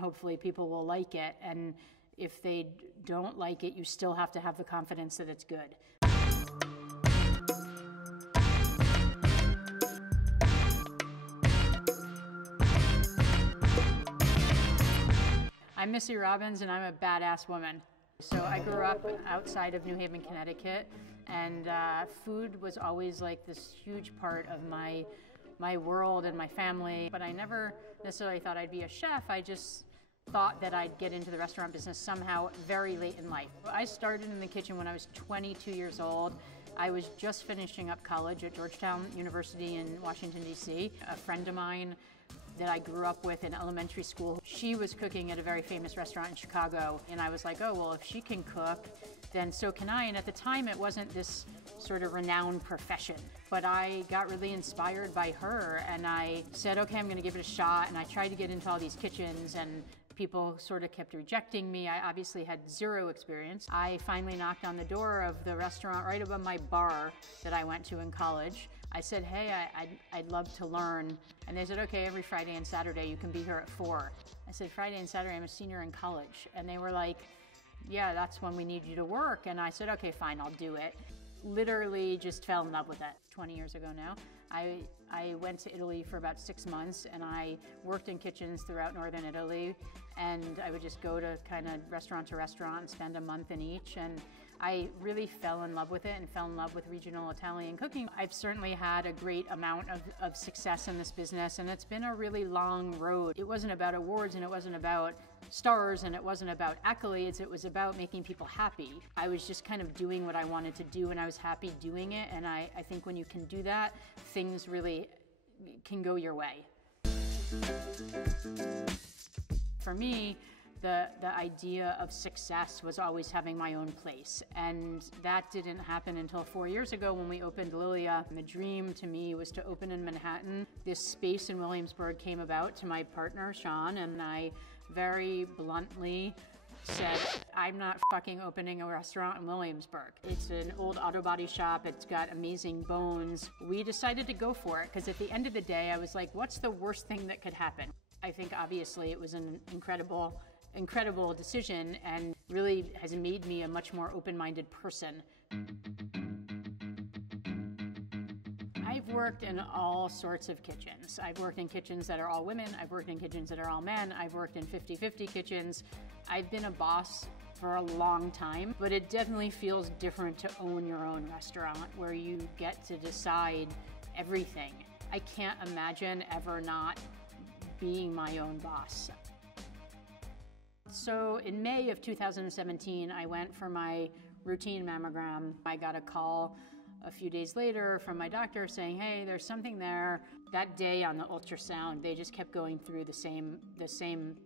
Hopefully people will like it, and if they don't like it, you still have to have the confidence that it's good. I'm Missy Robbins, and I'm a badass woman. So I grew up outside of New Haven, Connecticut, and food was always like this huge part of my world and my family. But I never necessarily thought I'd be a chef. I just thought that I'd get into the restaurant business somehow very late in life. I started in the kitchen when I was 22 years old. I was just finishing up college at Georgetown University in Washington, D.C. A friend of mine that I grew up with in elementary school, she was cooking at a very famous restaurant in Chicago, and I was like, oh, well, if she can cook, then so can I. And at the time, it wasn't this sort of renowned profession, but I got really inspired by her, and I said, okay, I'm gonna give it a shot, and I tried to get into all these kitchens, and people sort of kept rejecting me. I obviously had zero experience. I finally knocked on the door of the restaurant right above my bar that I went to in college. I said, hey, I'd love to learn. And they said, okay, every Friday and Saturday you can be here at 4. I said, Friday and Saturday, I'm a senior in college. And they were like, yeah, that's when we need you to work. And I said, okay, fine, I'll do it. Literally just fell in love with it. 20 years ago now. I went to Italy for about 6 months, and I worked in kitchens throughout northern Italy, and I would just go to kind of restaurant to restaurant and spend a month in each, and I really fell in love with it and fell in love with regional Italian cooking. I've certainly had a great amount of success in this business, and it's been a really long road. It wasn't about awards, and it wasn't about stars, and it wasn't about accolades. It was about making people happy. I was just kind of doing what I wanted to do, and I was happy doing it, and I think when you can do that, things really can go your way. For me, the idea of success was always having my own place, and that didn't happen until 4 years ago when we opened Lilia. The dream to me was to open in Manhattan. This space in Williamsburg came about to my partner, Sean, and I very bluntly said, I'm not fucking opening a restaurant in Williamsburg. It's an old auto body shop. It's got amazing bones. We decided to go for it because at the end of the day, I was like, what's the worst thing that could happen? I think obviously it was an incredible decision, and really has made me a much more open-minded person. I've worked in all sorts of kitchens. I've worked in kitchens that are all women. I've worked in kitchens that are all men. I've worked in 50-50 kitchens. I've been a boss for a long time, but it definitely feels different to own your own restaurant where you get to decide everything. I can't imagine ever not being my own boss. So in May of 2017, I went for my routine mammogram. I got a call a few days later from my doctor saying, hey, there's something there. That day on the ultrasound, they just kept going through the same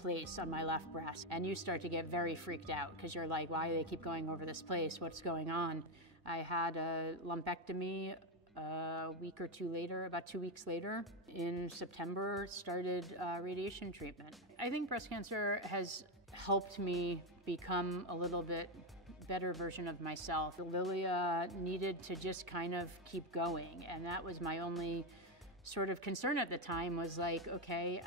place on my left breast. And you start to get very freaked out because you're like, why do they keep going over this place? What's going on? I had a lumpectomy a week or two later, about 2 weeks later. In September, started radiation treatment. I think breast cancer has helped me become a little bit better version of myself. Lilia needed to just kind of keep going, and that was my only sort of concern at the time, was like, okay,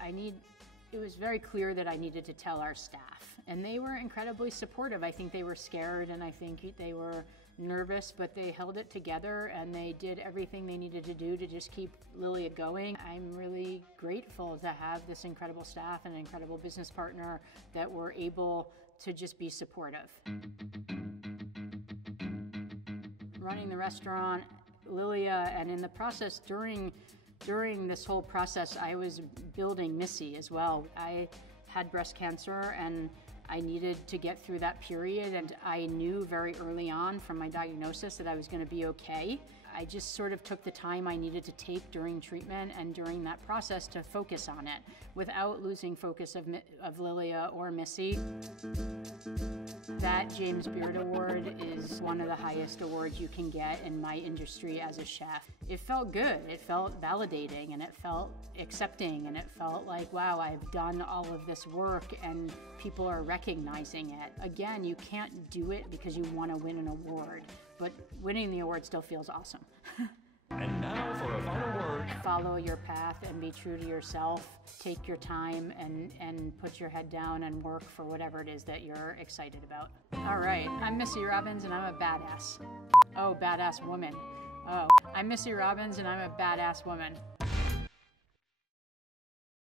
it was very clear that I needed to tell our staff, and they were incredibly supportive. I think they were scared, and I think they were nervous, but they held it together, and they did everything they needed to do to just keep Lilia going. I'm really grateful to have this incredible staff and an incredible business partner that were able to just be supportive. Running the restaurant, Lilia, and in the process, during this whole process, I was building Misi as well. I had breast cancer, and I needed to get through that period, and I knew very early on from my diagnosis that I was going to be okay. I just sort of took the time I needed to take during treatment and during that process to focus on it without losing focus of Lilia or Misi. That James Beard Award is one of the highest awards you can get in my industry as a chef. It felt good, it felt validating, and it felt accepting, and it felt like, wow, I've done all of this work and people are recognizing it. Again, you can't do it because you want to win an award, but winning the award still feels awesome. And now for a final word follow your path and be true to yourself. Take your time and put your head down and work for whatever it is that you're excited about. All right, I'm Missy Robbins and I'm a badass. Oh, badass woman. Oh, I'm Missy Robbins and I'm a badass woman.